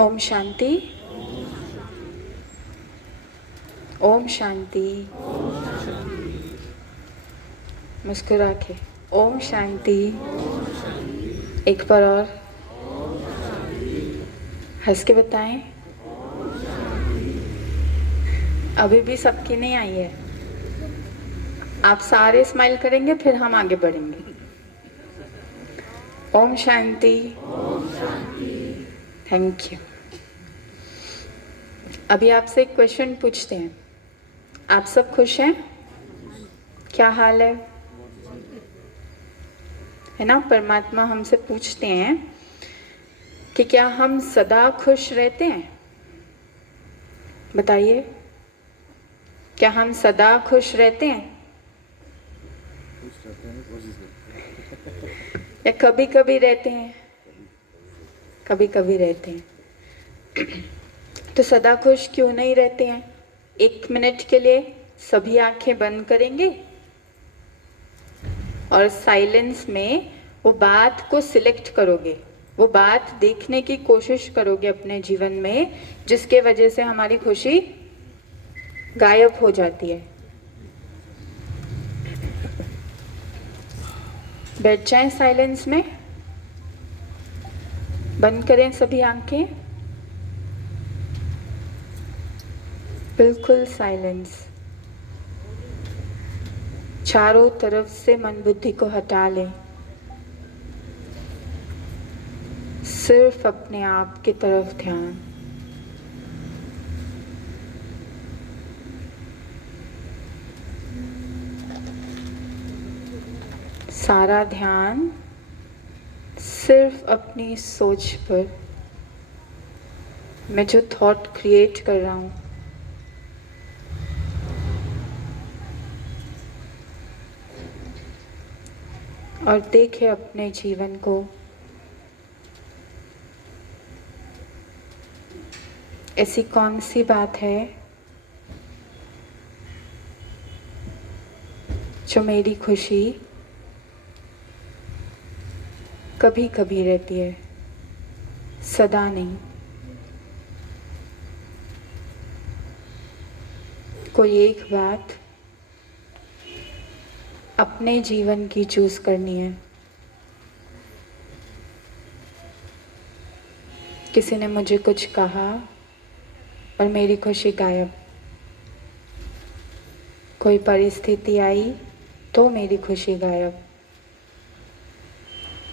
ओम शांति। ओम शांति। मुस्कुरा के ओम शांति। एक बार और हंस के बताएं। अभी भी सबकी नहीं आई है। आप सारे स्माइल करेंगे फिर हम आगे बढ़ेंगे। ओम शांति। Thank you. अभी आपसे एक क्वेश्चन पूछते हैं। आप सब खुश हैं? क्या हाल है ना? परमात्मा हमसे पूछते हैं कि क्या हम सदा खुश रहते हैं? बताइए, क्या हम सदा खुश रहते हैं या कभी कभी रहते हैं? कभी कभी रहते हैं। तो सदा खुश क्यों नहीं रहते हैं? 1 मिनट के लिए सभी आंखें बंद करेंगे और साइलेंस में वो बात को सिलेक्ट करोगे, वो बात देखने की कोशिश करोगे अपने जीवन में जिसके वजह से हमारी खुशी गायब हो जाती है। बैठ जाएं साइलेंस में, बंद करें सभी आंखें, बिल्कुल साइलेंस। चारों तरफ से मन बुद्धि को हटा लें, सिर्फ अपने आप की तरफ ध्यान। सारा ध्यान सिर्फ अपनी सोच पर। मैं जो थॉट क्रिएट कर रहा हूँ, और देखे अपने जीवन को। ऐसी कौन सी बात है जो मेरी खुशी कभी कभी रहती है, सदा नहीं? कोई एक बात अपने जीवन की चूज करनी है। किसी ने मुझे कुछ कहा और मेरी खुशी गायब। कोई परिस्थिति आई तो मेरी खुशी गायब।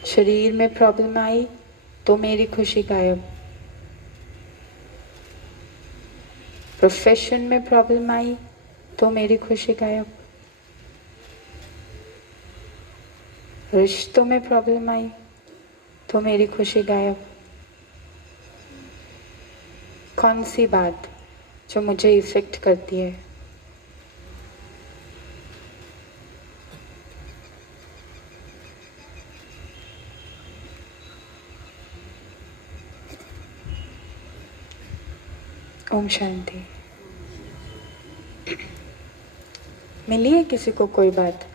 शरीर में प्रॉब्लम आई तो मेरी खुशी गायब। प्रोफेशन में प्रॉब्लम आई तो मेरी खुशी गायब। रिश्तों में प्रॉब्लम आई तो मेरी खुशी गायब। कौन सी बात जो मुझे इफेक्ट करती है? ओम शांति। मिली है किसी को कोई बात?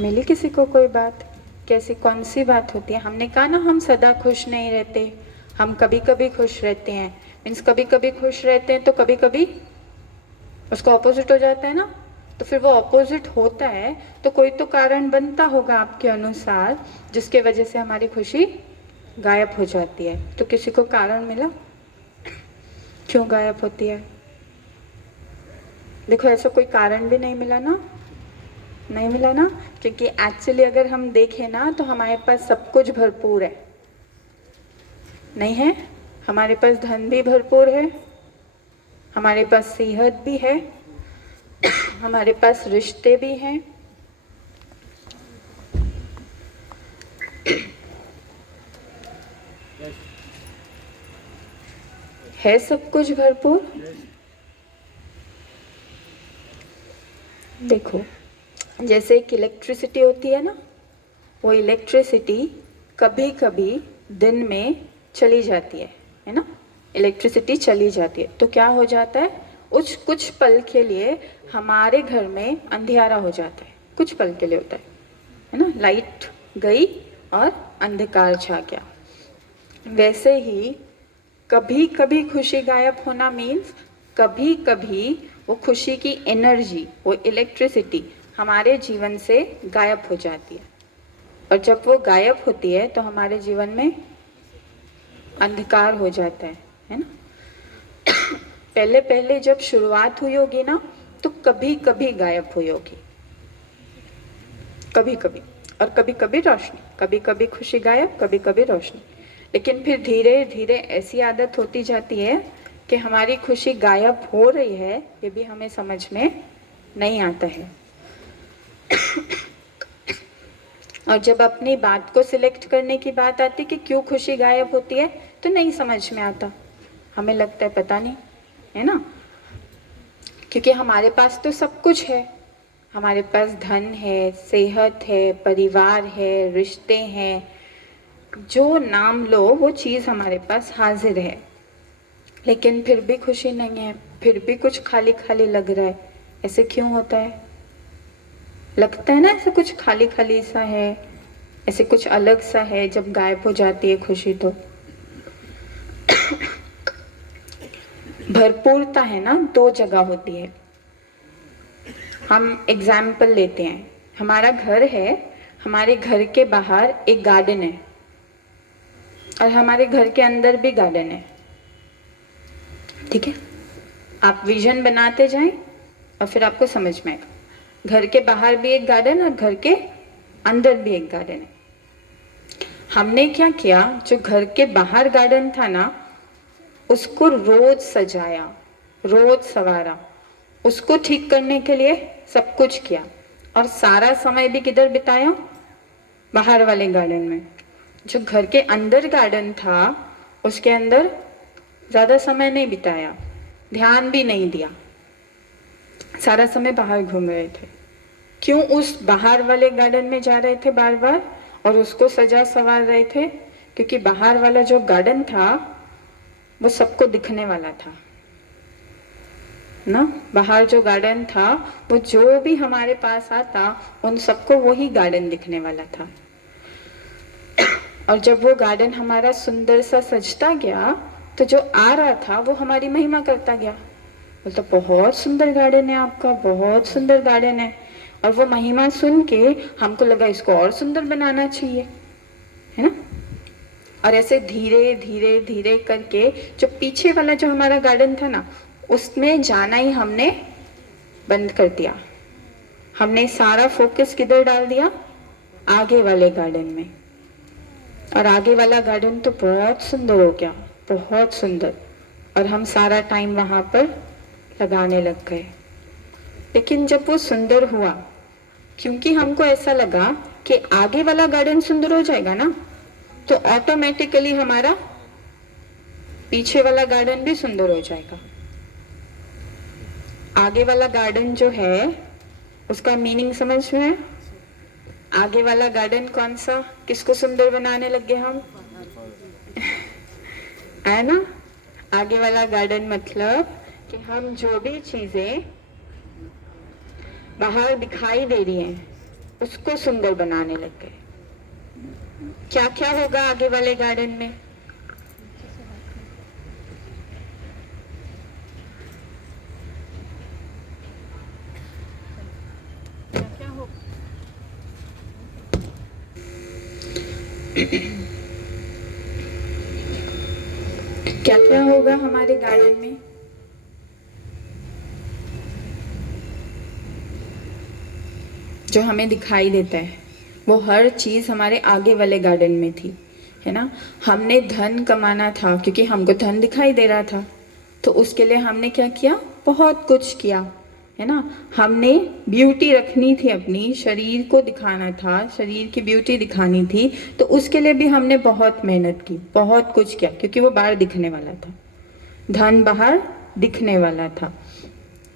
मिली किसी को कोई बात? कैसी कौन सी बात होती है? हमने कहा ना हम सदा खुश नहीं रहते, हम कभी कभी खुश रहते हैं। मीन्स कभी कभी खुश रहते हैं तो कभी कभी उसका ऑपोजिट हो जाता है ना। तो फिर वो ऑपोजिट होता है तो कोई तो कारण बनता होगा आपके अनुसार जिसके वजह से हमारी खुशी गायब हो जाती है। तो किसी को कारण मिला क्यों गायब होती है? देखो, ऐसा कोई कारण भी नहीं मिला ना, नहीं मिला ना, क्योंकि एक्चुअली अगर हम देखें ना तो हमारे पास सब कुछ भरपूर है, नहीं है? हमारे पास धन भी भरपूर है, हमारे पास सेहत भी है, हमारे पास रिश्ते भी हैं, है सब कुछ भरपूर। देखो, जैसे एक इलेक्ट्रिसिटी होती है ना, वो इलेक्ट्रिसिटी कभी कभी दिन में चली जाती है ना? इलेक्ट्रिसिटी चली जाती है तो क्या हो जाता है? कुछ पल के लिए हमारे घर में अंधियारा हो जाता है। कुछ पल के लिए होता है ना? लाइट गई और अंधकार छा गया। वैसे ही कभी कभी खुशी गायब होना मीन्स कभी कभी वो खुशी की एनर्जी, वो इलेक्ट्रिसिटी हमारे जीवन से गायब हो जाती है। और जब वो गायब होती है तो हमारे जीवन में अंधकार हो जाता है ना। पहले पहले जब शुरुआत हुई होगी ना तो कभी कभी गायब हुई होगी, कभी कभी, और कभी कभी रोशनी, कभी कभी खुशी गायब, कभी कभी रोशनी। लेकिन फिर धीरे धीरे ऐसी आदत होती जाती है कि हमारी खुशी गायब हो रही है ये भी हमें समझ में नहीं आता है। और जब अपनी बात को सिलेक्ट करने की बात आती कि क्यों खुशी गायब होती है तो नहीं समझ में आता, हमें लगता है पता नहीं, है ना। क्योंकि हमारे पास तो सब कुछ है, हमारे पास धन है, सेहत है, परिवार है, रिश्ते हैं, जो नाम लो वो चीज़ हमारे पास हाजिर है, लेकिन फिर भी खुशी नहीं है, फिर भी कुछ खाली खाली लग रहा है। ऐसे क्यों होता है? लगता है ना ऐसे कुछ खाली खाली सा है, ऐसे कुछ अलग सा है जब गायब हो जाती है खुशी। तो भरपूरता है ना दो जगह होती है। हम एग्जाम्पल लेते हैं, हमारा घर है, हमारे घर के बाहर एक गार्डन है और हमारे घर के अंदर भी गार्डन है, ठीक है। आप विजन बनाते जाएं और फिर आपको समझ में आएगा, घर के बाहर भी एक गार्डन और घर के अंदर भी एक गार्डन है। हमने क्या किया, जो घर के बाहर गार्डन था ना उसको रोज सजाया, रोज संवारा, उसको ठीक करने के लिए सब कुछ किया, और सारा समय भी किधर बिताया? बाहर वाले गार्डन में। जो घर के अंदर गार्डन था उसके अंदर ज़्यादा समय नहीं बिताया, ध्यान भी नहीं दिया, सारा समय बाहर घूम रहे थे। क्यों उस बाहर वाले गार्डन में जा रहे थे बार बार और उसको सजा संवार रहे थे? क्योंकि बाहर वाला जो गार्डन था वो सबको दिखने वाला था ना। बाहर जो गार्डन था वो जो भी हमारे पास आता उन सबको वही गार्डन दिखने वाला था। और जब वो गार्डन हमारा सुंदर सा सजता गया तो जो आ रहा था वो हमारी महिमा करता गया, बोलता बहुत सुंदर गार्डन है आपका, बहुत सुंदर गार्डन है। और वो महिमा सुन के हमको लगा इसको और सुंदर बनाना चाहिए, है ना। और ऐसे धीरे धीरे धीरे करके जो पीछे वाला जो हमारा गार्डन था ना उसमें जाना ही हमने बंद कर दिया। हमने सारा फोकस किधर डाल दिया? आगे वाले गार्डन में। और आगे वाला गार्डन तो बहुत सुंदर हो गया, बहुत सुंदर, और हम सारा टाइम वहां पर लगाने लग गए। लेकिन जब वो सुंदर हुआ, क्योंकि हमको ऐसा लगा कि आगे वाला गार्डन सुंदर हो जाएगा ना तो ऑटोमेटिकली हमारा पीछे वाला गार्डन भी सुंदर हो जाएगा। आगे वाला गार्डन जो है उसका मीनिंग समझ में है? आगे वाला गार्डन कौन सा, किसको सुंदर बनाने लगे हम? है ना। आगे वाला गार्डन मतलब कि हम जो भी चीजें बाहर दिखाई दे रही हैं उसको सुंदर बनाने लग गए। क्या क्या होगा आगे वाले गार्डन में? क्या क्या होगा हमारे गार्डन में? जो हमें दिखाई देता है वो हर चीज हमारे आगे वाले गार्डन में थी, है ना। हमने धन कमाना था क्योंकि हमको धन दिखाई दे रहा था, तो उसके लिए हमने क्या किया? बहुत कुछ किया, है ना। हमने ब्यूटी रखनी थी, अपनी शरीर को दिखाना था, शरीर की ब्यूटी दिखानी थी, तो उसके लिए भी हमने बहुत मेहनत की, बहुत कुछ किया, क्योंकि वो बाहर दिखने वाला था, धन बाहर दिखने वाला था।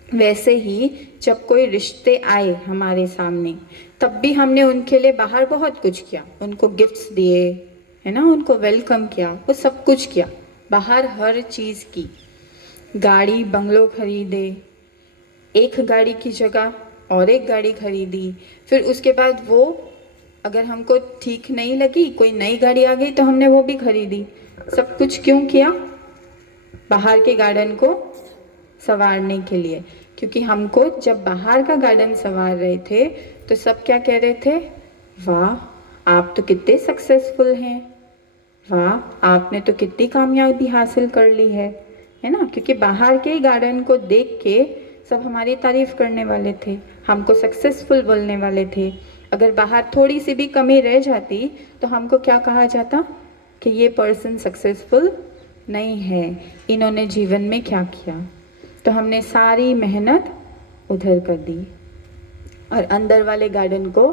वैसे ही जब कोई रिश्ते आए हमारे सामने तब भी हमने उनके लिए बाहर बहुत कुछ किया, उनको गिफ्ट्स दिए, है ना, उनको वेलकम किया, वो सब कुछ किया, बाहर हर चीज़ की। गाड़ी बंगलो खरीदे, एक गाड़ी की जगह और एक गाड़ी खरीदी, फिर उसके बाद वो अगर हमको ठीक नहीं लगी, कोई नई गाड़ी आ गई तो हमने वो भी खरीदी। सब कुछ क्यों किया? बाहर के गार्डन को संवारने के लिए। क्योंकि हमको जब बाहर का गार्डन संवार रहे थे तो सब क्या कह रहे थे? वाह, आप तो कितने सक्सेसफुल हैं, वाह आपने तो कितनी कामयाबी हासिल कर ली है ना। क्योंकि बाहर के गार्डन को देख के सब हमारी तारीफ करने वाले थे, हमको सक्सेसफुल बोलने वाले थे। अगर बाहर थोड़ी सी भी कमी रह जाती तो हमको क्या कहा जाता? कि ये पर्सन सक्सेसफुल नहीं है, इन्होंने जीवन में क्या किया। तो हमने सारी मेहनत उधर कर दी और अंदर वाले गार्डन को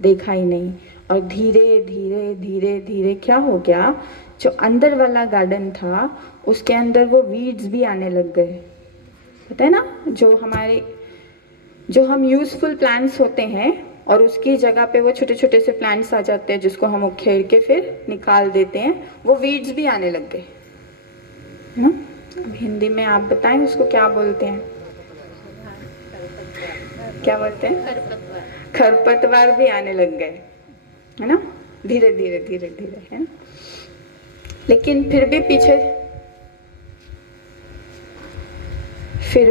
देखा ही नहीं। और धीरे धीरे धीरे धीरे क्या हो गया? जो अंदर वाला गार्डन था उसके अंदर वो वीड्स भी आने लग गए। पता है ना, जो हम यूजफुल प्लांट्स होते हैं और उसकी जगह पे वो छोटे छोटे से प्लांट्स आ जाते हैं जिसको हम उखेड़ के फिर निकाल देते हैं, वो वीड्स भी आने लग गए ना। अब हिंदी में आप बताएं उसको क्या बोलते हैं? क्या बोलते हैं? खरपतवार भी आने लग गए, है ना, धीरे धीरे धीरे धीरे, है ना। लेकिन फिर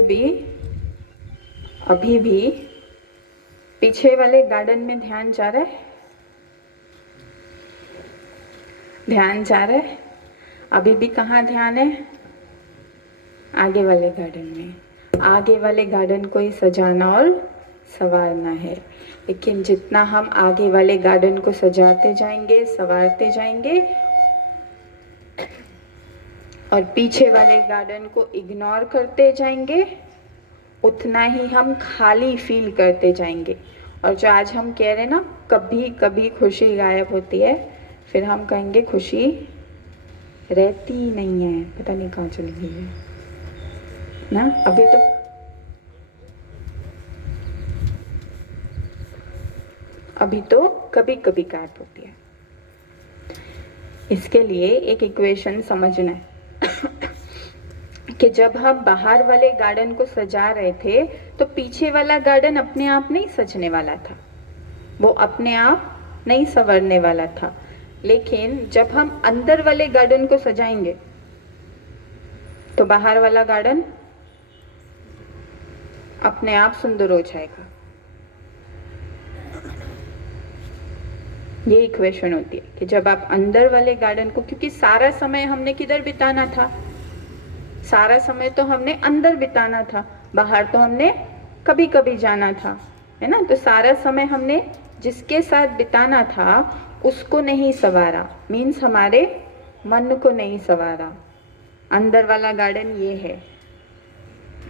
भी अभी भी पीछे वाले गार्डन में ध्यान जा रहा है, ध्यान जा रहा है। अभी भी कहाँ ध्यान है? आगे वाले गार्डन में। आगे वाले गार्डन को ही सजाना और संवारना है। लेकिन जितना हम आगे वाले गार्डन को सजाते जाएंगे, संवारते जाएंगे और पीछे वाले गार्डन को इग्नोर करते जाएंगे, उतना ही हम खाली फील करते जाएंगे। और जो आज हम कह रहे हैं ना, कभी कभी खुशी गायब होती है, फिर हम कहेंगे खुशी रहती ही नहीं है, पता नहीं कहाँ चली गई है ना। अभी तो कभी कभी गायब होती है। इसके लिए एक इक्वेशन समझना है कि जब हम बाहर वाले गार्डन को सजा रहे थे तो पीछे वाला गार्डन अपने आप नहीं सजने वाला था, वो अपने आप नहीं संवरने वाला था। लेकिन जब हम अंदर वाले गार्डन को सजाएंगे तो बाहर वाला गार्डन अपने आप सुंदर हो जाएगा। ये इक्वेशन होती है कि जब आप अंदर वाले गार्डन को, क्योंकि सारा समय हमने किधर बिताना था? सारा समय तो हमने अंदर बिताना था, बाहर तो हमने कभी कभी जाना था, है ना। तो सारा समय हमने जिसके साथ बिताना था उसको नहीं संवारा, मीन्स हमारे मन को नहीं संवारा। अंदर वाला गार्डन ये है,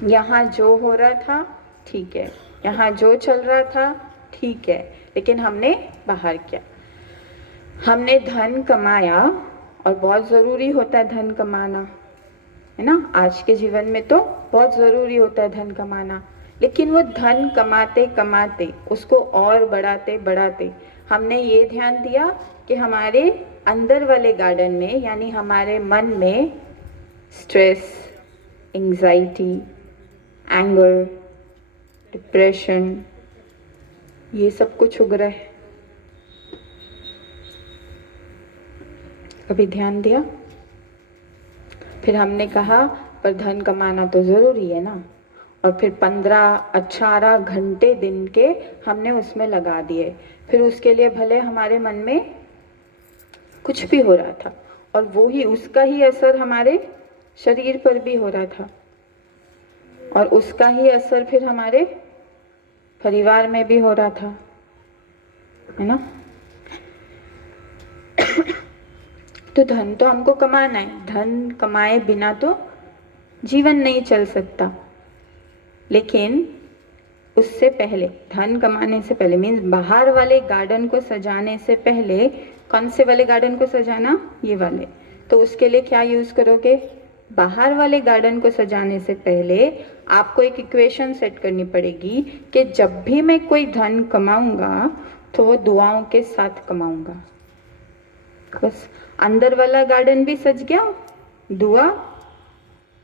यहाँ जो हो रहा था ठीक है, यहाँ जो चल रहा था ठीक है, लेकिन हमने बाहर किया, हमने धन कमाया। और बहुत ज़रूरी होता है धन कमाना, है ना। आज के जीवन में तो बहुत ज़रूरी होता है धन कमाना। लेकिन वो धन कमाते कमाते, उसको और बढ़ाते बढ़ाते, हमने ये ध्यान दिया कि हमारे अंदर वाले गार्डन में, यानी हमारे मन में स्ट्रेस, एंजाइटी, एंगर, डिप्रेशन, ये सब कुछ उग रहा है। कभी ध्यान दिया? फिर हमने कहा पर धन कमाना तो ज़रूरी है ना, और फिर 15-18 घंटे दिन के हमने उसमें लगा दिए। फिर उसके लिए भले हमारे मन में कुछ भी हो रहा था, और वो ही, उसका ही असर हमारे शरीर पर भी हो रहा था, और उसका ही असर फिर हमारे परिवार में भी हो रहा था, है ना। तो धन तो हमको कमाना है, धन कमाए बिना तो जीवन नहीं चल सकता। लेकिन उससे पहले, धन कमाने से पहले, मीन्स बाहर वाले गार्डन को सजाने से पहले, कौन से वाले गार्डन को सजाना? ये वाले। तो उसके लिए क्या यूज करोगे? बाहर वाले गार्डन को सजाने से पहले आपको एक इक्वेशन सेट करनी पड़ेगी कि जब भी मैं कोई धन कमाऊंगा तो वो दुआओं के साथ कमाऊंगा। बस अंदर वाला गार्डन भी सज गया, दुआ,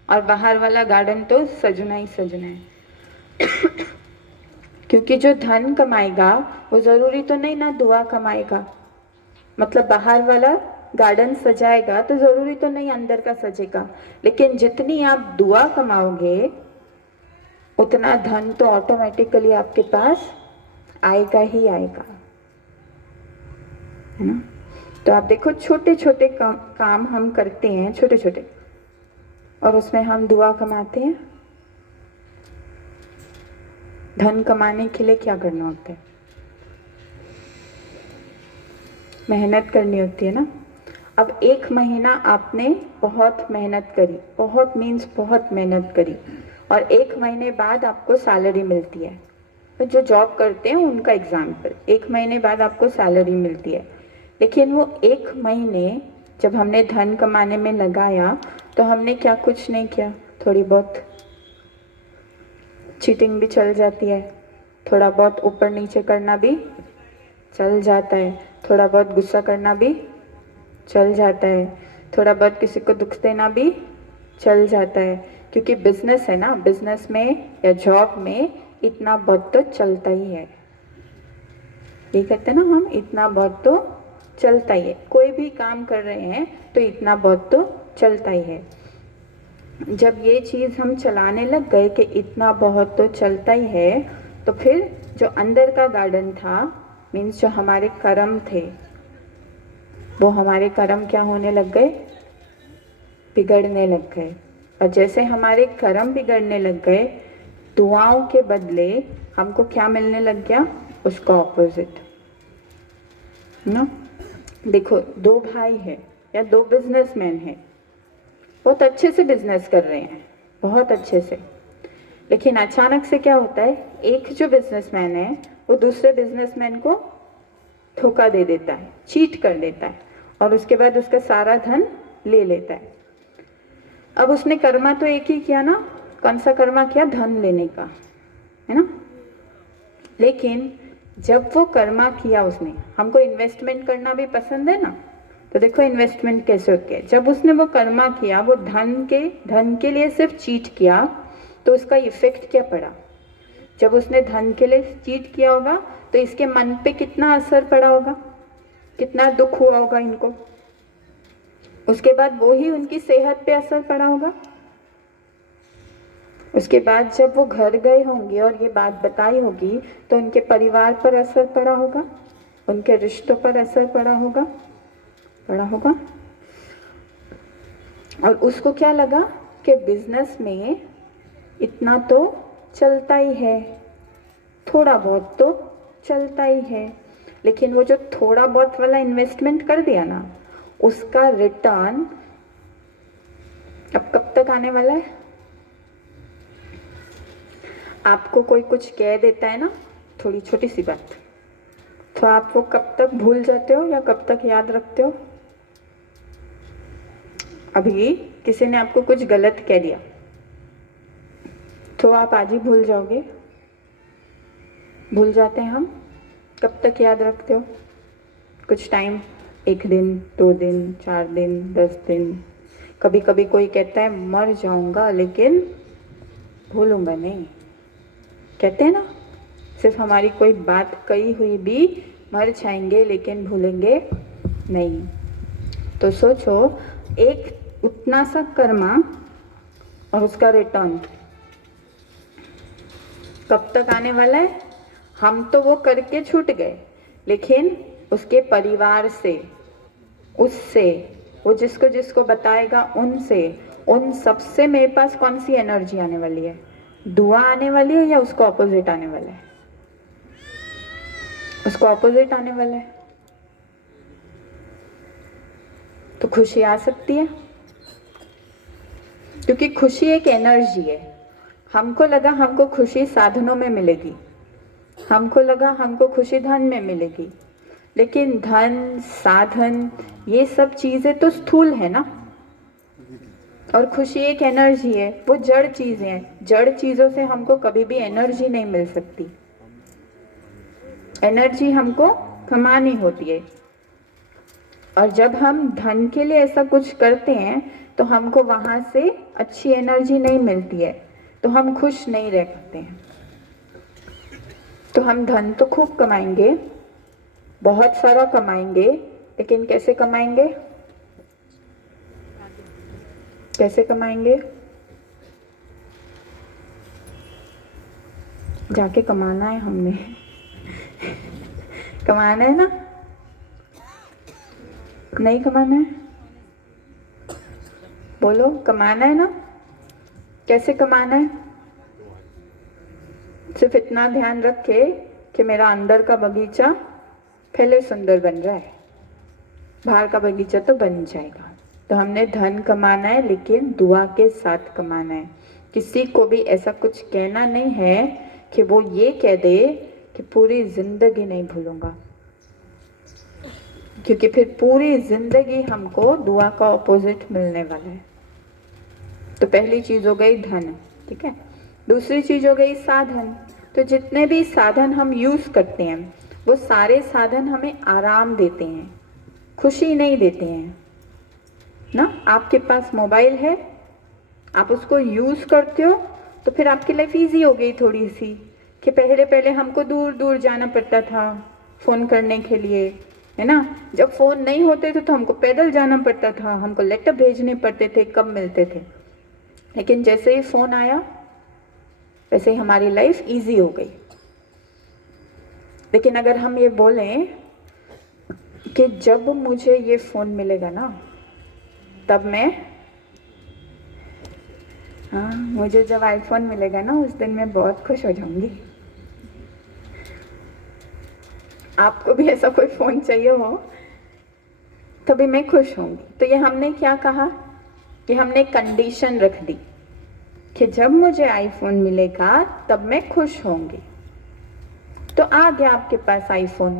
और बाहर वाला गार्डन तो सजना ही सजना है। क्योंकि जो धन कमाएगा वो जरूरी तो नहीं ना दुआ कमाएगा। मतलब बाहर वाला गार्डन सजाएगा तो जरूरी तो नहीं अंदर का सजेगा, लेकिन जितनी आप दुआ कमाओगे उतना धन तो ऑटोमेटिकली आपके पास आएगा ही आएगा, है ना। तो आप देखो छोटे छोटे काम हम करते हैं, छोटे छोटे, और उसमें हम दुआ कमाते हैं। धन कमाने के लिए क्या करना होता है? मेहनत करनी होती है ना। अब 1 महीना आपने बहुत मेहनत करी, बहुत मीन्स बहुत मेहनत करी, और 1 महीने बाद आपको सैलरी मिलती है। तो जो जॉब करते हैं उनका एग्जाम्पल, 1 महीने बाद आपको सैलरी मिलती है, लेकिन वो 1 महीने जब हमने धन कमाने में लगाया तो हमने क्या कुछ नहीं किया। थोड़ी बहुत चीटिंग भी चल जाती है, थोड़ा बहुत ऊपर नीचे करना भी चल जाता है, थोड़ा बहुत गुस्सा करना भी चल जाता है, थोड़ा बहुत किसी को दुख देना भी चल जाता है, क्योंकि बिजनेस है ना, बिजनेस में या जॉब में इतना बहुत तो चलता ही है। ये कहते हैं ना हम, इतना बहुत तो चलता ही है। कोई भी काम कर रहे हैं तो इतना बहुत तो चलता ही है। जब ये चीज़ हम चलाने लग गए कि इतना बहुत तो चलता ही है, तो फिर जो अंदर का गार्डन था, मीन्स जो हमारे कर्म थे, वो हमारे कर्म क्या होने लग गए? बिगड़ने लग गए। और जैसे हमारे कर्म बिगड़ने लग गए, दुआओं के बदले हमको क्या मिलने लग गया? उसका ऑपोजिट ना। देखो 2 भाई है या 2 बिजनेसमैन है, बहुत अच्छे से बिजनेस कर रहे हैं, बहुत अच्छे से, लेकिन अचानक से क्या होता है, एक जो बिजनेसमैन है वो दूसरे बिजनेसमैन को धोखा दे देता है, चीट कर देता है, और उसके बाद उसका सारा धन ले लेता है। अब उसने कर्मा तो एक ही किया ना, कौन सा कर्मा किया? धन लेने का, है ना। लेकिन जब वो कर्मा किया उसने, हमको इन्वेस्टमेंट करना भी पसंद है ना, तो देखो इन्वेस्टमेंट कैसे होती है। जब उसने वो कर्मा किया, वो धन के लिए सिर्फ चीट किया, तो उसका इफेक्ट क्या पड़ा? जब उसने धन के लिए चीट किया होगा तो इसके मन पे कितना असर पड़ा होगा, कितना दुख हुआ होगा इनको। उसके बाद वो ही उनकी सेहत पे असर पड़ा होगा। उसके बाद जब वो घर गए होंगे और ये बात बताई होगी तो उनके परिवार पर असर पड़ा होगा, उनके रिश्तों पर असर पड़ा होगा, और उसको क्या लगा कि बिजनेस में इतना तो चलता ही है, थोड़ा बहुत तो चलता ही है, लेकिन वो जो थोड़ा बहुत वाला इन्वेस्टमेंट कर दिया ना, उसका रिटर्न अब कब तक आने वाला है? आपको कोई कुछ कह देता है ना, थोड़ी छोटी सी बात, तो आप वो कब तक भूल जाते हो या कब तक याद रखते हो? अभी किसी ने आपको कुछ गलत कह दिया तो आप आज ही भूल जाओगे, भूल जाते हैं हम। कब तक याद रखते हो? कुछ टाइम, 1 दिन, 2 दिन, 4 दिन, 10 दिन। कभी कभी कोई कहता है मर जाऊंगा लेकिन भूलूंगा नहीं, कहते हैं ना। सिर्फ हमारी कोई बात कही हुई भी मर जाएंगे लेकिन भूलेंगे नहीं। तो सोचो, एक उतना सा कर्मा और उसका रिटर्न कब तक आने वाला है? हम तो वो करके छूट गए, लेकिन उसके परिवार से, उससे, वो जिसको जिसको बताएगा उनसे, उन सबसे मेरे पास कौन सी एनर्जी आने वाली है? दुआ आने वाली है या उसको ऑपोजिट आने वाला है? उसको ऑपोजिट आने वाला है। तो खुशी आ सकती है, क्योंकि खुशी एक एनर्जी है। हमको लगा हमको खुशी साधनों में मिलेगी, हमको लगा हमको खुशी धन में मिलेगी, लेकिन धन, साधन, ये सब चीजें तो स्थूल है ना, और खुशी एक एनर्जी है, वो जड़ चीजें हैं। जड़ चीजों से हमको कभी भी एनर्जी नहीं मिल सकती, एनर्जी हमको कमानी होती है। और जब हम धन के लिए ऐसा कुछ करते हैं तो हमको वहां से अच्छी एनर्जी नहीं मिलती है, तो हम खुश नहीं रह पाते हैं। हम धन तो खूब कमाएंगे, बहुत सारा कमाएंगे, लेकिन कैसे कमाएंगे? कैसे कमाएंगे? जाके कमाना है हमने कमाना है ना? नहीं कमाना है? बोलो, कमाना है ना? कैसे कमाना है? सिर्फ इतना ध्यान रखे कि मेरा अंदर का बगीचा पहले सुंदर बन रहा है, बाहर का बगीचा तो बन जाएगा। तो हमने धन कमाना है, लेकिन दुआ के साथ कमाना है। किसी को भी ऐसा कुछ कहना नहीं है कि वो ये कह दे कि पूरी जिंदगी नहीं भूलूंगा, क्योंकि फिर पूरी जिंदगी हमको दुआ का ऑपोजिट मिलने वाला है। तो पहली चीज हो गई धन, ठीक है। दूसरी चीज हो गई साधन। तो जितने भी साधन हम यूज करते हैं वो सारे साधन हमें आराम देते हैं, खुशी नहीं देते हैं ना। आपके पास मोबाइल है, आप उसको यूज करते हो, तो फिर आपकी लाइफ इजी हो गई थोड़ी सी। कि पहले पहले हमको दूर दूर जाना पड़ता था फोन करने के लिए, है ना। जब फोन नहीं होते थे तो हमको पैदल जाना पड़ता था, हमको लेटर भेजने पड़ते थे, कब मिलते थे। लेकिन जैसे ही फोन आया वैसे ही हमारी लाइफ इजी हो गई। लेकिन अगर हम ये बोलें कि जब मुझे ये फोन मिलेगा ना तब मैं, हाँ, मुझे जब आईफोन मिलेगा ना उस दिन मैं बहुत खुश हो जाऊंगी। आपको भी ऐसा कोई फोन चाहिए हो तभी मैं खुश होंगी। तो ये हमने क्या कहा कि हमने कंडीशन रख दी कि जब मुझे आईफोन मिलेगा तब मैं खुश होंगी। तो आ गया आपके पास आईफोन।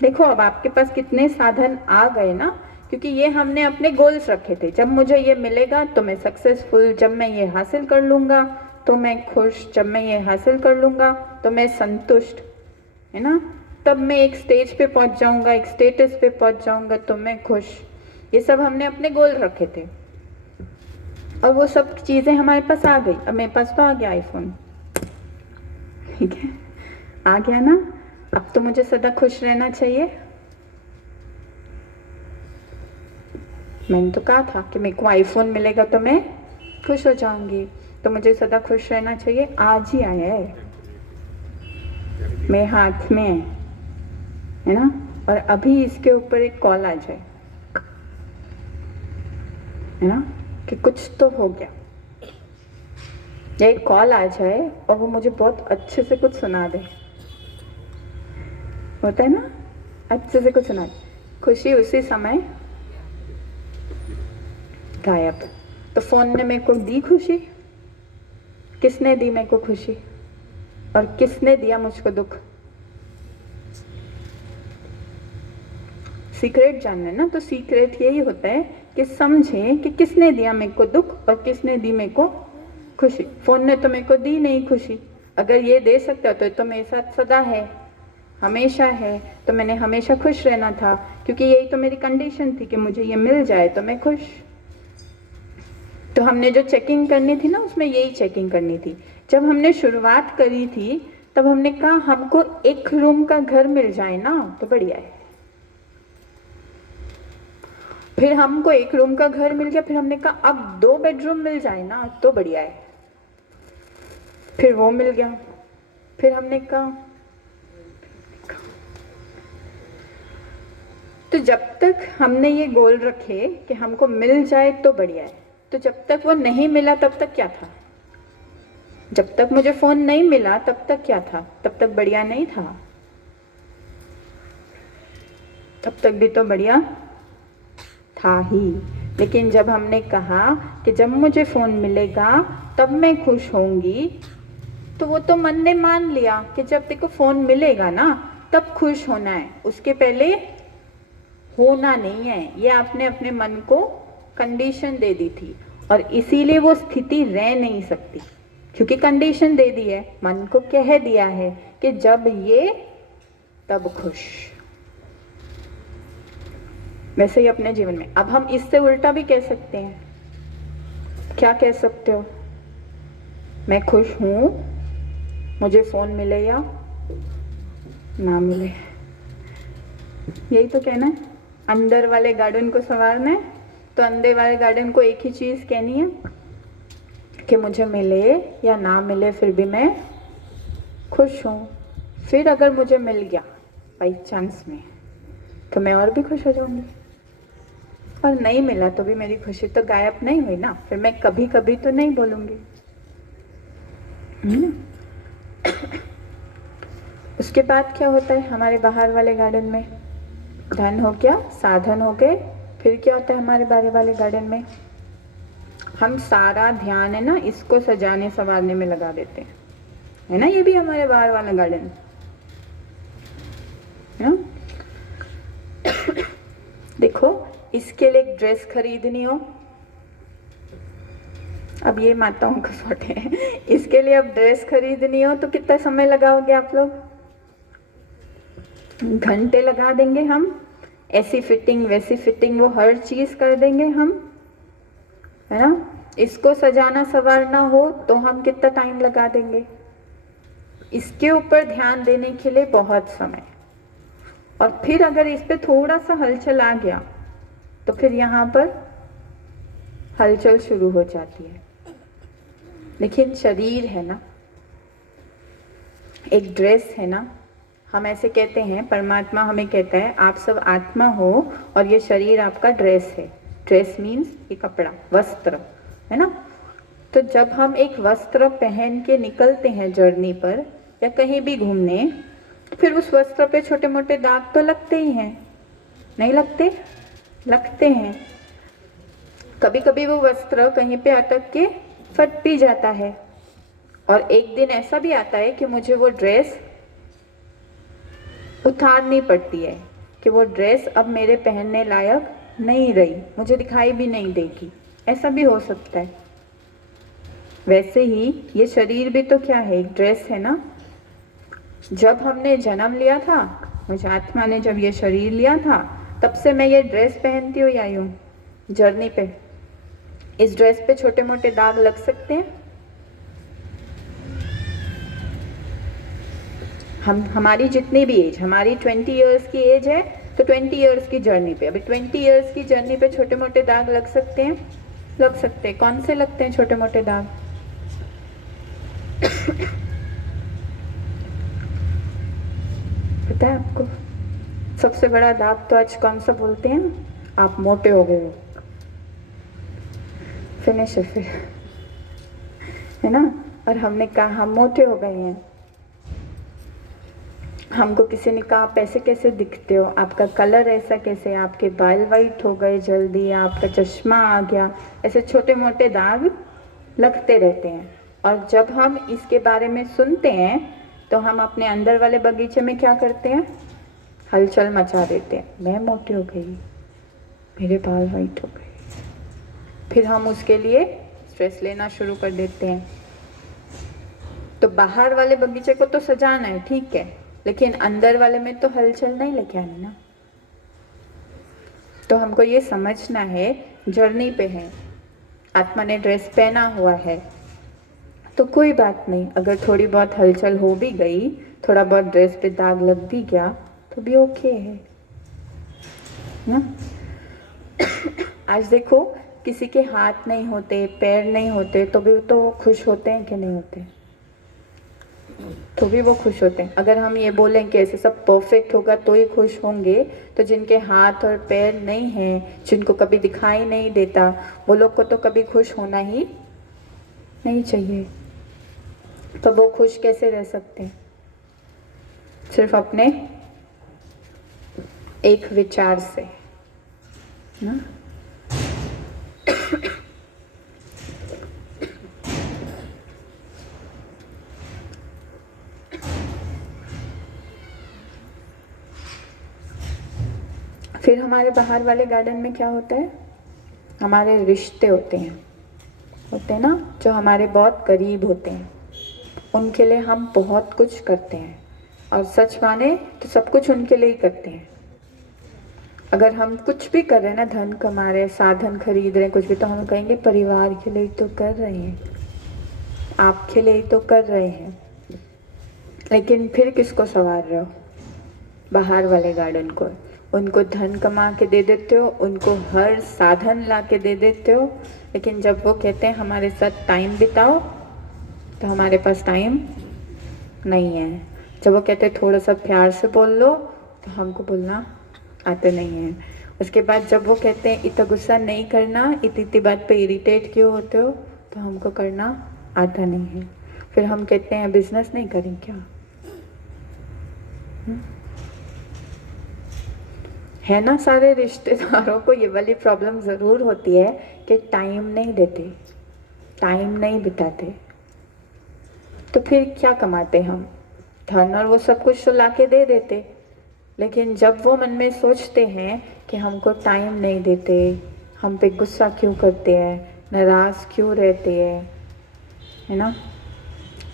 देखो अब आपके पास कितने साधन आ गए ना, क्योंकि ये हमने अपने गोल्स रखे थे। जब मुझे ये मिलेगा तो मैं सक्सेसफुल, जब मैं ये हासिल कर लूंगा तो मैं खुश, जब मैं ये हासिल कर लूंगा तो मैं संतुष्ट, है ना। तब मैं एक स्टेज पे पहुंच जाऊंगा, एक स्टेटस पे पहुंच जाऊंगा तो मैं खुश। ये सब हमने अपने गोल रखे थे और वो सब चीजें हमारे पास आ गई। अब मेरे पास तो आ गया आईफोन, ठीक है, आ गया ना। अब तो मुझे सदा खुश रहना चाहिए। मैंने तो कहा था कि मेरे को आईफोन मिलेगा तो मैं खुश हो जाऊंगी, तो मुझे सदा खुश रहना चाहिए। आज ही आया है, मेरे हाथ में है ना। और अभी इसके ऊपर एक कॉल आ जाए, है ना, कि कुछ तो हो गया, या एक कॉल आ जाए और वो मुझे बहुत अच्छे से कुछ सुना दे, होता है ना, अच्छे से कुछ सुना दे, खुशी उसी समय गायब। तो फोन ने मेरे को दी खुशी, किसने दी मेरे को खुशी और किसने दिया मुझको दुख? सीक्रेट जानना है ना, तो सीक्रेट यही होता है कि समझे कि किसने दिया मेरे को दुख और किसने दी मेरे को खुशी। फोन ने तो मेरे को दी नहीं खुशी। अगर ये दे सकता तो मेरे साथ सदा है, हमेशा है, तो मैंने हमेशा खुश रहना था, क्योंकि यही तो मेरी कंडीशन थी कि मुझे ये मिल जाए तो मैं खुश। तो हमने जो चेकिंग करनी थी ना उसमें यही चेकिंग करनी थी। जब हमने शुरुआत करी थी तब हमने कहा हमको एक रूम का घर मिल जाए ना तो बढ़िया है। फिर हमको एक रूम का घर मिल गया, फिर हमने कहा अब 2 बेडरूम मिल जाए ना तो बढ़िया है। फिर वो मिल गया, फिर हमने कहा, तो जब तक हमने ये गोल रखे कि हमको मिल जाए तो बढ़िया है, तो जब तक वो नहीं मिला तब तक क्या था? जब तक मुझे फोन नहीं मिला तब तक क्या था? तब तक बढ़िया नहीं था, तब तक भी तो बढ़िया था ही। लेकिन जब हमने कहा कि जब मुझे फोन मिलेगा तब मैं खुश होंगी, तो वो तो मन ने मान लिया कि जब तेको फोन मिलेगा ना तब खुश होना है, उसके पहले होना नहीं है। ये आपने अपने मन को कंडीशन दे दी थी और इसीलिए वो स्थिति रह नहीं सकती, क्योंकि कंडीशन दे दी है, मन को कह दिया है कि जब ये तब खुश। वैसे ही अपने जीवन में अब हम इससे उल्टा भी कह सकते हैं। क्या कह सकते हो? मैं खुश हूं, मुझे फोन मिले या ना मिले। यही तो कहना है, अंदर वाले गार्डन को संवारना है तो अंदर वाले गार्डन को एक ही चीज़ कहनी है कि मुझे मिले या ना मिले फिर भी मैं खुश हूँ। फिर अगर मुझे मिल गया बाई चांस में तो मैं और भी खुश हो जाऊंगी, और नहीं मिला तो भी मेरी खुशी तो गायब नहीं हुई ना, फिर मैं कभी कभी तो नहीं बोलूंगी। उसके बाद क्या होता है हमारे बाहर वाले गार्डन में? धन हो गया, साधन हो गए, फिर क्या होता है हमारे बाहर वाले गार्डन में? हम सारा ध्यान है ना इसको सजाने संवारने में लगा देते हैं, है ना? ये भी हमारे बाहर वाला गार्डन है ना। देखो, इसके लिए एक ड्रेस खरीदनी हो, अब ये माताओं का शॉट है, इसके लिए अब ड्रेस खरीदनी हो तो कितना समय लगाओगे आप लोग? घंटे लगा देंगे हम, ऐसी फिटिंग वैसी फिटिंग वो हर चीज कर देंगे हम, है ना। इसको सजाना संवारना हो तो हम कितना टाइम लगा देंगे? इसके ऊपर ध्यान देने के लिए बहुत समय, और फिर अगर इस पे थोड़ा सा हलचल आ गया तो फिर यहाँ पर हलचल शुरू हो जाती है। लेकिन शरीर है ना, एक ड्रेस है ना, हम ऐसे कहते हैं, परमात्मा हमें कहता है आप सब आत्मा हो और ये शरीर आपका ड्रेस है। ड्रेस मीन्स ये कपड़ा, वस्त्र, है ना। तो जब हम एक वस्त्र पहन के निकलते हैं जर्नी पर या कहीं भी घूमने, फिर उस वस्त्र पे छोटे मोटे दाग तो लगते ही हैं, नहीं लगते? लगते हैं। कभी कभी वो वस्त्र कहीं पे अटक के फट भी जाता है, और एक दिन ऐसा भी आता है कि मुझे वो ड्रेस उतारनी पड़ती है, कि वो ड्रेस अब मेरे पहनने लायक नहीं रही, मुझे दिखाई भी नहीं देगी, ऐसा भी हो सकता है। वैसे ही ये शरीर भी तो क्या है? एक ड्रेस है ना। जब हमने जन्म लिया था, मुझे आत्मा ने जब ये शरीर लिया था, तब से मैं ये ड्रेस पहनती हुई आई हूँ जर्नी पे। इस ड्रेस पे छोटे मोटे दाग लग सकते हैं। हमारी जितनी भी एज, हमारी 20 इयर्स की एज है तो 20 इयर्स की जर्नी पे, अभी 20 इयर्स की जर्नी पे छोटे मोटे दाग लग सकते हैं, लग सकते हैं। कौन से लगते हैं छोटे मोटे दाग? पता है आपको? सबसे बड़ा दाग तो आज कौन सा बोलते हैं? आप मोटे हो गए हो, फिनिश है फिर, है ना। और हमने कहा हम मोटे हो गए हैं। हमको किसी ने कहा आप ऐसे कैसे दिखते हो, आपका कलर ऐसा कैसे, आपके बाल वाइट हो गए जल्दी, आपका चश्मा आ गया, ऐसे छोटे मोटे दाग लगते रहते हैं। और जब हम इसके बारे में सुनते हैं तो हम अपने अंदर वाले बगीचे में क्या करते हैं? हलचल मचा देते हैं, मैं मोटी हो गई, मेरे बाल वाइट हो गए, फिर हम उसके लिए स्ट्रेस लेना शुरू कर देते हैं। तो बाहर वाले बगीचे को तो सजाना है, ठीक है, लेकिन अंदर वाले में तो हलचल नहीं लेके आनी ना। तो हमको ये समझना है, जर्नी पे है, आत्मा ने ड्रेस पहना हुआ है तो कोई बात नहीं, अगर थोड़ी बहुत हलचल हो भी गई, थोड़ा बहुत ड्रेस पे दाग लग भी गया तो भी ओके है ना। आज देखो, किसी के हाथ नहीं होते, पैर नहीं होते, तो भी तो खुश होते हैं कि नहीं होते? तो भी वो खुश होते हैं। अगर हम ये बोलें कि ऐसे सब परफेक्ट होगा तो ही खुश होंगे, तो जिनके हाथ और पैर नहीं हैं, जिनको कभी दिखाई नहीं देता, वो लोग को तो कभी खुश होना ही नहीं चाहिए। तो वो खुश कैसे रह सकते हैं? सिर्फ अपने एक विचार से ना। फिर हमारे बाहर वाले गार्डन में क्या होता है? हमारे रिश्ते होते हैं ना, जो हमारे बहुत करीब होते हैं, उनके लिए हम बहुत कुछ करते हैं, और सच माने तो सब कुछ उनके लिए ही करते हैं। अगर हम कुछ भी कर रहे हैं ना, धन कमा रहे हैं, साधन खरीद रहे हैं, कुछ भी, तो हम कहेंगे परिवार के लिए तो कर रहे हैं, आपके लिए तो कर रहे हैं, लेकिन फिर किसको संवार रहे हो? बाहर वाले गार्डन को। उनको धन कमा के दे देते हो, उनको हर साधन ला के दे देते हो, लेकिन जब वो कहते हैं हमारे साथ टाइम बिताओ, तो हमारे पास टाइम नहीं है। जब वो कहते हैं थोड़ा सा प्यार से बोल लो, तो हमको बोलना आते नहीं है। उसके बाद जब वो कहते हैं इतना गुस्सा नहीं करना, इतनी बात पे इरिटेट क्यों होते हो, तो हमको करना आता नहीं है। फिर हम कहते हैं बिजनेस नहीं करें क्या? है ना, सारे रिश्तेदारों को ये वाली प्रॉब्लम ज़रूर होती है कि टाइम नहीं देते, टाइम नहीं बिताते। तो फिर क्या कमाते हम? धन और वो सब कुछ तो लाके दे देते, लेकिन जब वो मन में सोचते हैं कि हमको टाइम नहीं देते, हम पे गुस्सा क्यों करते हैं, नाराज़ क्यों रहते हैं, है ना,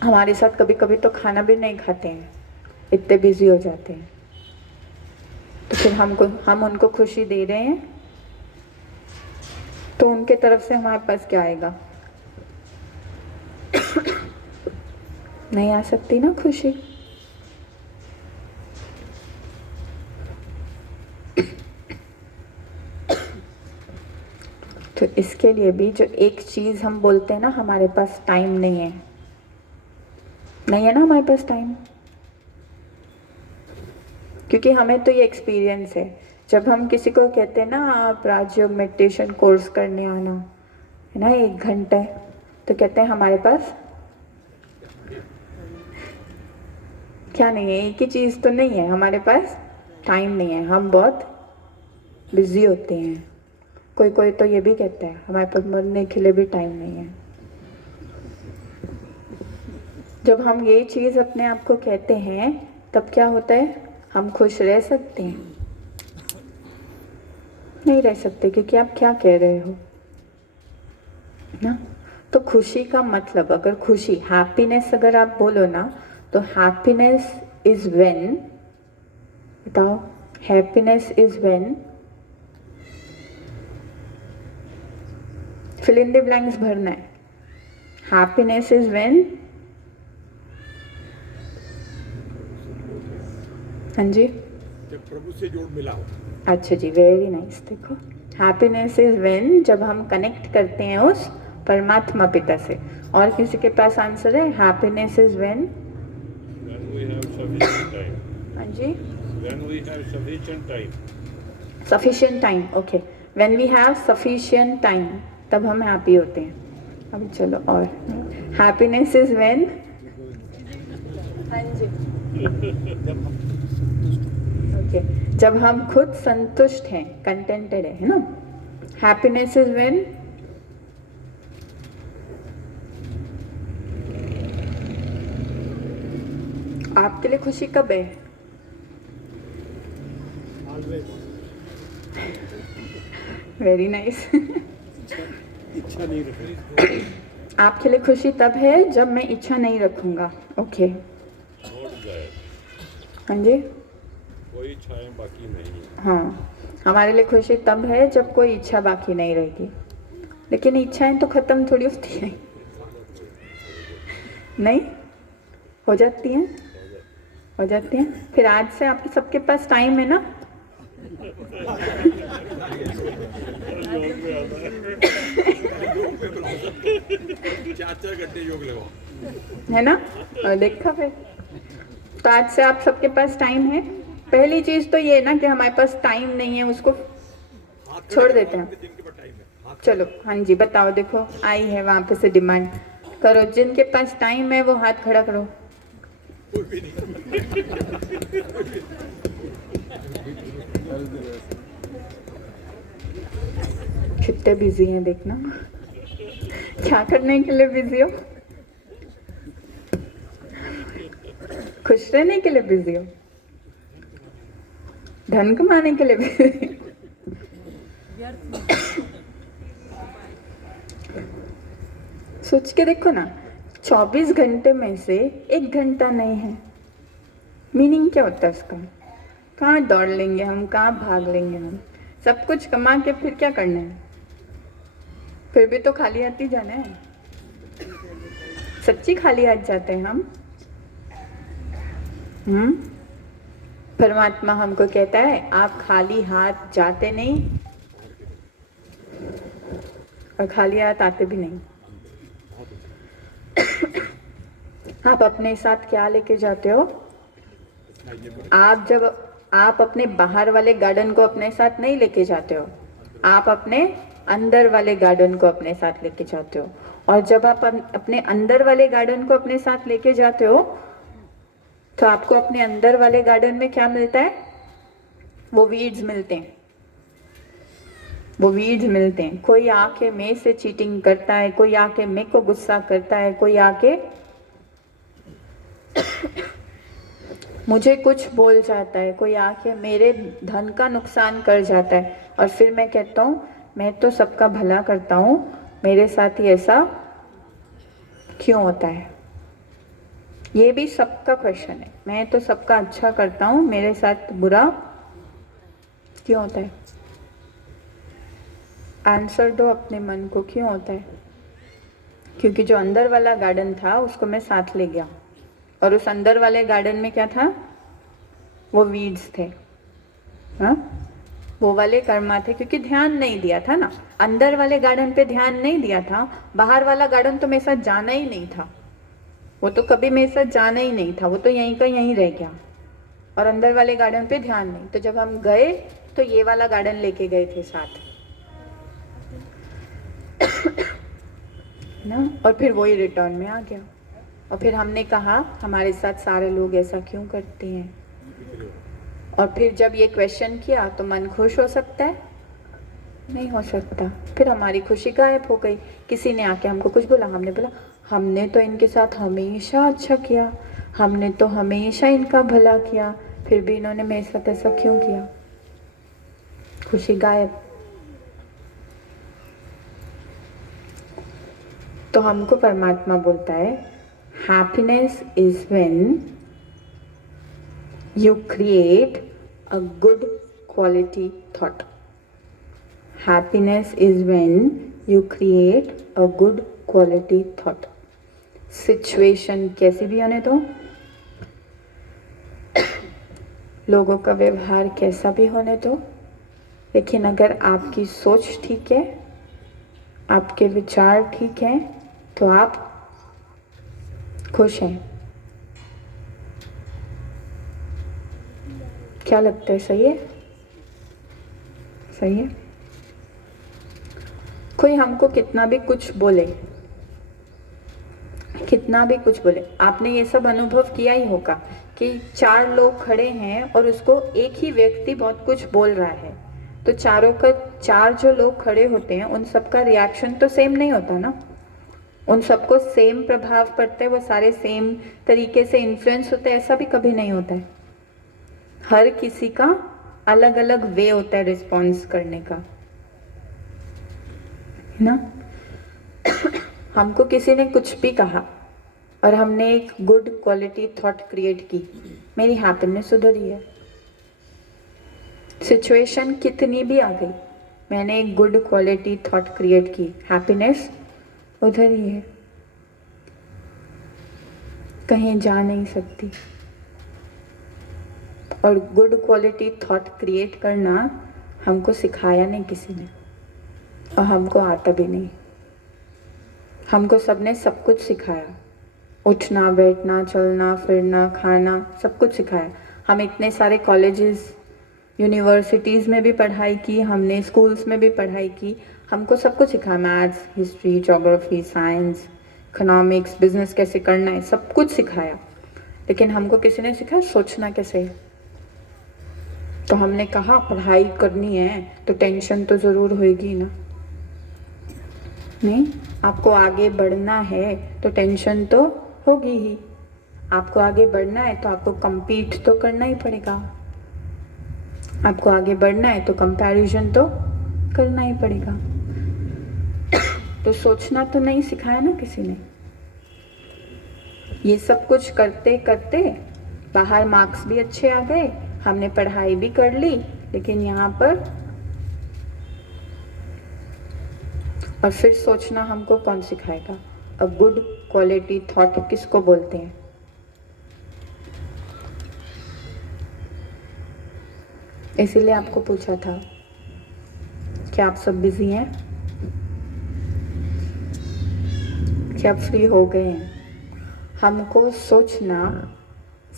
हमारे साथ कभी कभी तो खाना भी नहीं खाते हैं, इतने बिजी हो जाते हैं, तो फिर हम उनको खुशी दे रहे हैं, तो उनके तरफ से हमारे पास क्या आएगा? नहीं आ सकती ना खुशी। तो इसके लिए भी जो एक चीज हम बोलते हैं ना, हमारे पास टाइम नहीं है, नहीं है ना हमारे पास टाइम, क्योंकि हमें तो ये एक्सपीरियंस है। जब हम किसी को कहते हैं ना आप राजयोग मेडिटेशन कोर्स करने आना, है ना, 1 घंटा, तो कहते हैं हमारे पास क्या नहीं है, एक ही चीज़ तो नहीं है, हमारे पास टाइम नहीं है, हम बहुत बिजी होते हैं। कोई कोई तो ये भी कहता है हमारे पास मरने के लिए भी टाइम नहीं है। जब हम ये चीज़ अपने आप को कहते हैं, तब क्या होता है? हम खुश रह सकते हैं? नहीं रह सकते, क्योंकि आप क्या कह रहे हो ना। तो खुशी का मतलब, अगर खुशी, हैप्पीनेस अगर आप बोलो ना, तो हैप्पीनेस इज व्हेन, बताओ, happiness is when, fill in the blanks भरना है। हैप्पीनेस इज व्हेन, हाँ जी, जब प्रभु से जोड़ मिला हो। अच्छा जी, वेरी नाइस। देखो, हैप्पीनेस इज व्हेन, जब हम कनेक्ट करते हैं उस परमात्मा पिता से। और किसी के पास आंसर है? Happiness is when, When we have sufficient time. हाँ जी, When we have sufficient time. Sufficient time, okay, when we have sufficient time, तब हम हैप्पी होते हैं। अब चलो, और हैप्पीनेस इज व्हेन, हाँ जी, ओके, जब हम खुद संतुष्ट हैं, कंटेंटेड है ना। हैप्पीनेस इज व्हेन, आपके लिए खुशी कब है? Very nice. इच्छा नहीं रखनी। आपके लिए खुशी तब है जब मैं इच्छा नहीं रखूंगा, ओके, हाँ जी, कोई इच्छाएं बाकी नहीं है। हाँ, हमारे लिए खुशी तब है जब कोई इच्छा बाकी नहीं रहेगी। लेकिन इच्छाएं तो खत्म थोड़ी होती हैं, नहीं हो जाती हैं, हो जाती हैं। फिर आज से आपके सबके पास टाइम है ना, चार घंटे योग लगाओ, है ना, और देखा फिर। तो आज से आप सबके पास टाइम है। पहली चीज तो ये है ना कि हमारे पास टाइम नहीं है, उसको छोड़ देते हैं। जिनके पास टाइम है। चलो, हाँ जी, बताओ, देखो आई है वहां पे से डिमांड करो, जिनके पास टाइम है वो हाथ खड़ा करो। कोई भी नहीं। कितने बिजी हैं देखना, क्या करने के लिए बिजी हो? खुश रहने के लिए बिजी हो, धन कमाने के लिए बिजी हो? सोच के देखो ना, 24 घंटे में से 1 घंटा नहीं है, मीनिंग क्या होता है उसका? कहाँ दौड़ लेंगे हम, कहाँ भाग लेंगे हम, सब कुछ कमा के फिर क्या करना है? फिर भी तो खाली हाथ ही जाना है, सच्ची खाली हाथ जाते हैं हम। परमात्मा हमको कहता है आप खाली हाथ जाते नहीं और खाली हाथ आते भी नहीं। आप अपने साथ क्या लेके जाते हो? आप अपने बाहर वाले गार्डन को अपने साथ नहीं लेके जाते हो, आप अपने अंदर वाले गार्डन को अपने साथ लेके जाते हो। और जब आप अपने अंदर वाले गार्डन को अपने साथ लेके जाते हो तो आपको अपने अंदर वाले गार्डन में क्या मिलता है? वो वीड्स मिलते हैं, वो वीड्स मिलते हैं। कोई आके मैं से चीटिंग करता है, कोई आके मैं को गुस्सा करता है, कोई आके मुझे कुछ बोल जाता है, कोई आके मेरे धन का नुकसान कर जाता है, और फिर मैं कहता हूँ मैं तो सबका भला करता हूँ, मेरे साथ ही ऐसा क्यों होता है? ये भी सबका क्वेश्चन है। मैं तो सबका अच्छा करता हूँ, मेरे साथ बुरा क्यों होता है? आंसर दो अपने मन को, क्यों होता है? क्योंकि जो अंदर वाला गार्डन था उसको मैं साथ ले गया, और उस अंदर वाले गार्डन में क्या था? वो वीड्स थे, हाँ, वो वाले कर्मा थे, क्योंकि ध्यान नहीं दिया था ना। अंदर वाले गार्डन पे ध्यान नहीं दिया था, बाहर वाला गार्डन तो मेरे साथ जाना ही नहीं था, वो तो कभी मेरे साथ जाना ही नहीं था, वो तो यहीं का यहीं रह गया। और अंदर वाले गार्डन पे ध्यान नहीं, तो जब हम गए तो ये वाला गार्डन लेके गए थे साथ ना, और फिर वही रिटर्न में आ गया। और फिर हमने कहा हमारे साथ सारे लोग ऐसा क्यों करते हैं? और फिर जब ये क्वेश्चन किया तो मन खुश हो सकता है? नहीं हो सकता। फिर हमारी खुशी गायब हो गई। किसी ने आके हमको कुछ बोला, हमने बोला हमने तो इनके साथ हमेशा अच्छा किया, हमने तो हमेशा इनका भला किया, फिर भी इन्होंने मेरे साथ ऐसा क्यों किया? खुशी गायब। तो हमको परमात्मा बोलता है happiness is when you create a good quality thought. Happiness is when you create a good quality thought. Situation कैसी भी होने दो, लोगों का व्यवहार कैसा भी होने दो, लेकिन अगर आपकी सोच ठीक है, आपके विचार ठीक हैं, तो आप खुश हैं। क्या लगता है? सही है? सही है? कोई हमको कितना भी कुछ बोले, कितना भी कुछ बोले, आपने ये सब अनुभव किया ही होगा कि 4 लोग खड़े हैं और उसको एक ही व्यक्ति बहुत कुछ बोल रहा है, तो चार जो लोग खड़े होते हैं उन सबका रिएक्शन तो सेम नहीं होता ना, उन सबको सेम प्रभाव पड़ता है, वो सारे सेम तरीके से इन्फ्लुएंस होते हैं, ऐसा भी कभी नहीं होता है। हर किसी का अलग अलग वे होता है रिस्पॉन्स करने का, ना। हमको किसी ने कुछ भी कहा और हमने एक गुड क्वालिटी थॉट क्रिएट की, मेरी हैप्पीनेस उधर ही है। सिचुएशन कितनी भी आ गई, मैंने एक गुड क्वालिटी थॉट क्रिएट की, हैप्पीनेस उधर ही है, कहीं जा नहीं सकती। और गुड क्वालिटी थॉट क्रिएट करना हमको सिखाया नहीं किसी ने, और हमको आता भी नहीं। हमको सबने सब कुछ सिखाया, उठना बैठना चलना फिरना खाना सब कुछ सिखाया। हम इतने सारे कॉलेजेस यूनिवर्सिटीज़ में भी पढ़ाई की, हमने स्कूल्स में भी पढ़ाई की, हमको सब कुछ सिखाया, maths history geography science economics business कैसे करना है, सब कुछ सिखाया। लेकिन हमको किसी ने सिखाया सोचना कैसे है। तो हमने कहा पढ़ाई करनी है तो टेंशन तो ज़रूर होगी ना, नहीं, आपको आगे बढ़ना है तो टेंशन तो होगी ही। आपको आगे बढ़ना है तो आपको compete तो करना ही पड़ेगा, आपको आगे बढ़ना है तो कंपैरिजन तो करना ही पड़ेगा। तो सोचना तो नहीं सिखाया ना किसी ने। ये सब कुछ करते करते बाहर मार्क्स भी अच्छे आ गए, हमने पढ़ाई भी कर ली, लेकिन यहाँ पर और फिर सोचना हमको कौन सिखाएगा? अ गुड क्वालिटी थॉट किसको बोलते हैं? इसीलिए आपको पूछा था कि आप सब बिजी हैं, कि आप फ्री हो गए हैं। हमको सोचना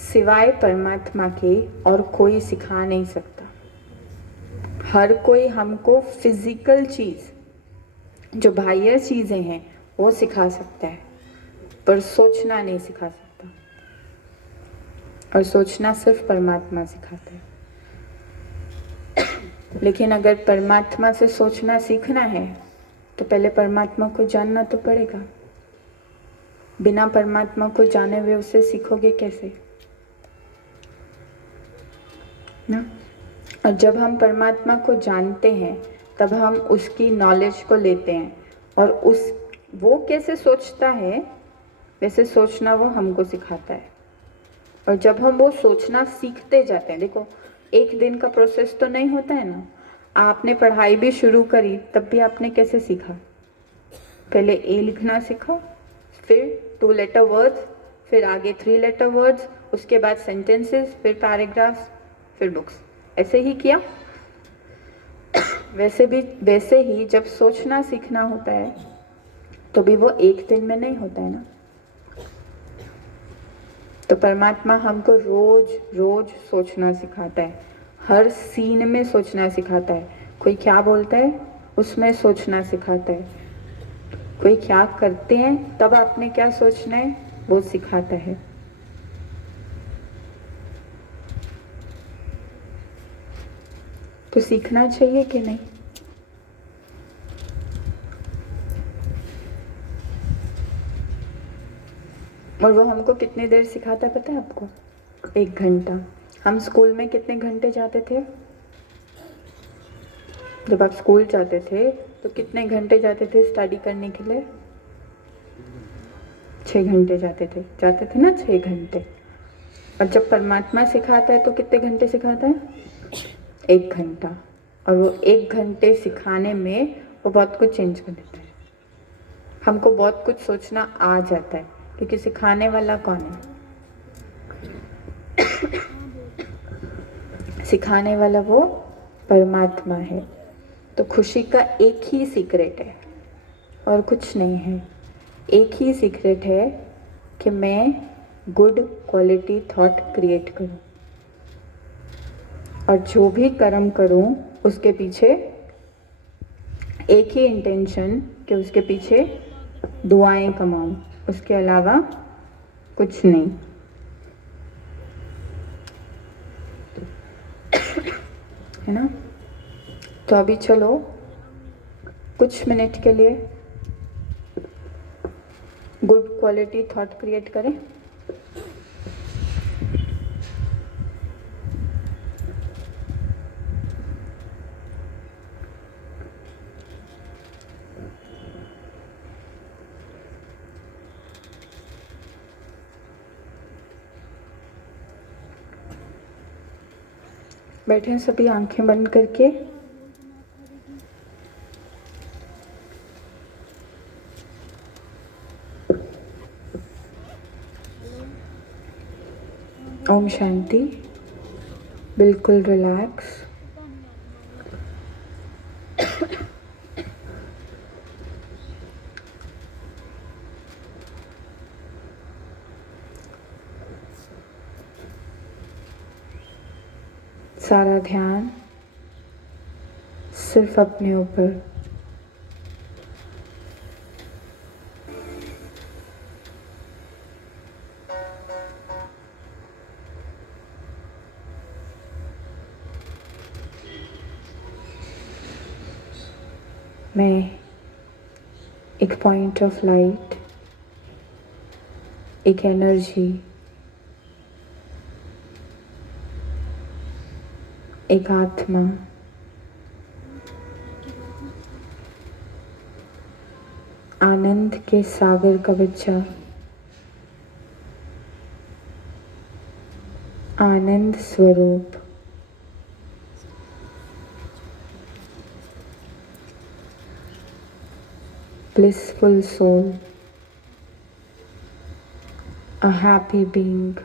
सिवाय परमात्मा के और कोई सिखा नहीं सकता। हर कोई हमको फिजिकल चीज, जो बाह्य चीजें हैं, वो सिखा सकता है, पर सोचना नहीं सिखा सकता। और सोचना सिर्फ परमात्मा सिखाता है। लेकिन अगर परमात्मा से सोचना सीखना है तो पहले परमात्मा को जानना तो पड़ेगा। बिना परमात्मा को जाने हुए उसे सीखोगे कैसे ना? और जब हम परमात्मा को जानते हैं तब हम उसकी नॉलेज को लेते हैं, और वो कैसे सोचता है वैसे सोचना वो हमको सिखाता है। और जब हम वो सोचना सीखते जाते हैं, देखो एक दिन का प्रोसेस तो नहीं होता है ना। आपने पढ़ाई भी शुरू करी तब भी आपने कैसे सीखा? पहले ए लिखना सीखा, फिर 2 लेटर वर्ड्स, फिर आगे 3 लेटर वर्ड्स, उसके बाद सेंटेंसेस, फिर पैराग्राफ्स, फिर बुक्स। ऐसे ही किया। वैसे ही जब सोचना सीखना होता है तो भी वो एक दिन में नहीं होता है ना। तो परमात्मा हमको रोज रोज सोचना सिखाता है, हर सीन में सोचना सिखाता है। कोई क्या बोलता है उसमें सोचना सिखाता है, कोई क्या करते हैं तब आपने क्या सोचना है वो सिखाता है। तो सीखना चाहिए कि नहीं? और वो हमको कितनी देर सिखाता है पता है आपको? 1 घंटा। हम स्कूल में कितने घंटे जाते थे? जब आप स्कूल जाते थे तो कितने घंटे जाते थे स्टडी करने के लिए? 6 घंटे जाते थे ना, 6 घंटे। और जब परमात्मा सिखाता है तो कितने घंटे सिखाता है? 1 घंटा। और वो 1 घंटे सिखाने में वो बहुत कुछ चेंज कर देता है। हमको बहुत कुछ सोचना आ जाता है, क्योंकि सिखाने वाला कौन है? सिखाने वाला वो परमात्मा है। तो खुशी का एक ही सीक्रेट है और कुछ नहीं है। एक ही सीक्रेट है कि मैं गुड क्वालिटी थॉट क्रिएट करूं, और जो भी कर्म करूं उसके पीछे एक ही इंटेंशन कि उसके पीछे दुआएं कमाऊं, उसके अलावा कुछ नहीं। है ना? तो अभी चलो कुछ मिनट के लिए गुड क्वालिटी थॉट क्रिएट करें। बैठे हैं सभी आंखें बंद करके। ओम शांति। बिल्कुल रिलैक्स। सारा ध्यान सिर्फ अपने ऊपर। मैं एक पॉइंट ऑफ लाइट, एक एनर्जी, एक आत्मा, आनंद के सागर का बच्चा, आनंद स्वरूप, blissful soul, a happy being,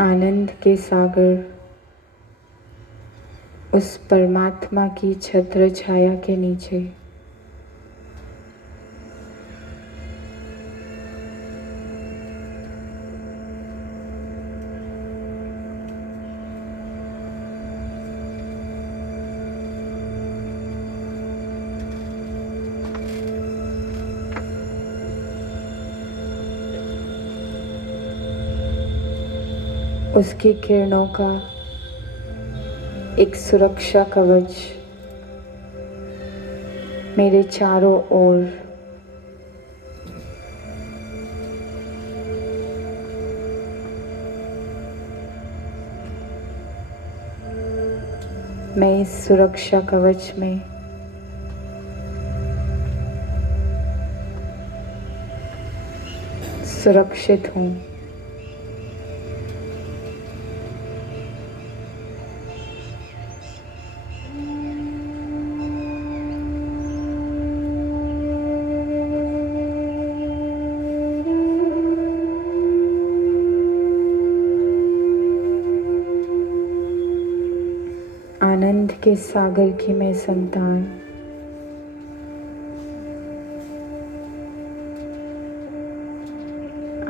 आनंद के सागर, उस परमात्मा की छत्र छाया के नीचे उसकी किरणों का एक सुरक्षा कवच मेरे चारों ओर मैं इस सुरक्षा कवच में सुरक्षित हूँ। आनंद के सागर की मैं संतान,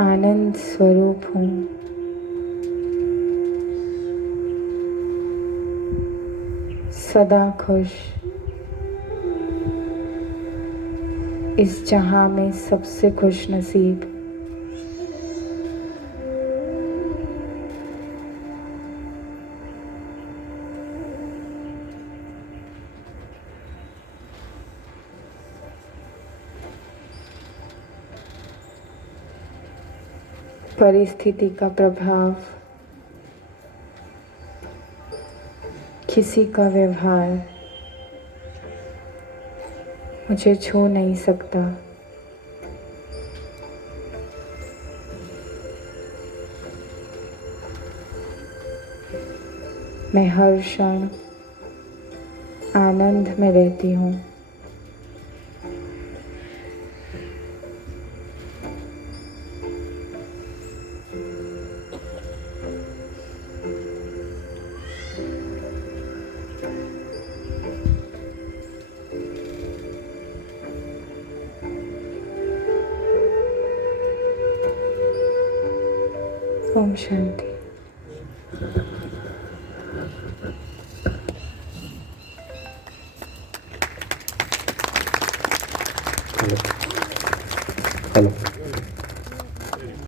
आनंद स्वरूप हूँ। सदा खुश, इस जहां में सबसे खुश नसीब। परिस्थिति का प्रभाव, किसी का व्यवहार मुझे छू नहीं सकता। मैं हर क्षण आनंद में रहती हूँ। ओम शांति। हेलो।